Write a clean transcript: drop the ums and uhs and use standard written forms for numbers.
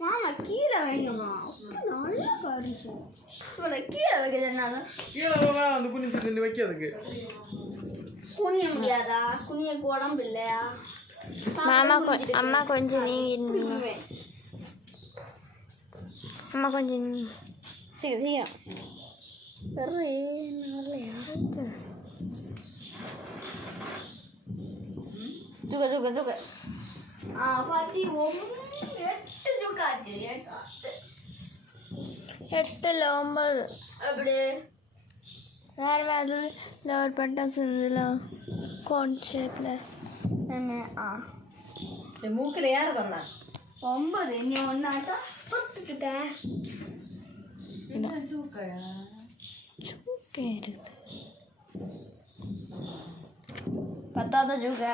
மாமா கீரை வைங்கம்மா. நல்லா கடிக்கும். இவ்வளோ கீரை வைக்கிறதுனால கீழே அந்த குனி சீட்டு வைக்கிறதுக்கு குனிய முடியாதா? குனியக்கு உடம்பு இல்லையா? அம்மா கொஞ்சம் நீங்க அம்மா கொஞ்சம் சீக்கிரம் சுக சுக சுக பாத்தி 8 சுக்காச்சு 8 9 அப்படி நார்மல் ஒரு பட்டாசு இருந்துல கோன் ஷேப்ல மூக்கில் யார தந்தா 9 நீ ஒன்னாட்டா 10 சுக்க சூக்கே இருக்கு 10வது சுக்க